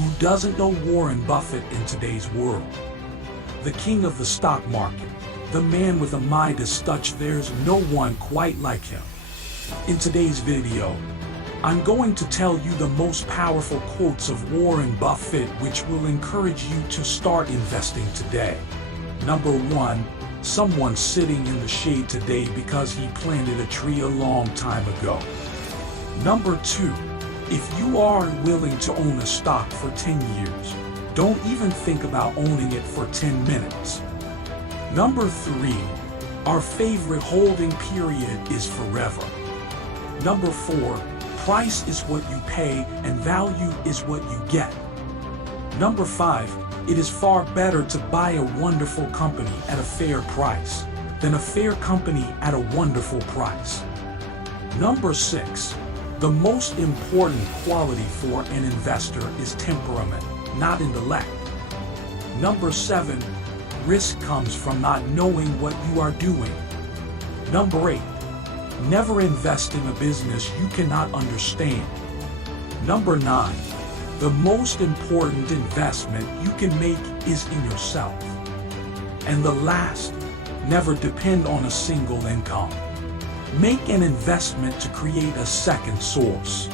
Who doesn't know Warren Buffett in today's world? The king of the stock market, the man with a Midas touch. There's no one quite like him. In today's video, I'm going to tell you the most powerful quotes of Warren Buffett which will encourage you to start investing today. Number 1, someone sitting in the shade today because he planted a tree a long time ago. Number 2, if you aren't willing to own a stock for 10 years, don't even think about owning it for 10 minutes. Number 3, our favorite holding period is forever. Number 4, price is what you pay and value is what you get. Number 5, it is far better to buy a wonderful company at a fair price than a fair company at a wonderful price. Number 6, the most important quality for an investor is temperament, not intellect. Number 7, risk comes from not knowing what you are doing. Number 8, never invest in a business you cannot understand. Number 9, the most important investment you can make is in yourself. And the last, never depend on a single income. Make an investment to create a second source.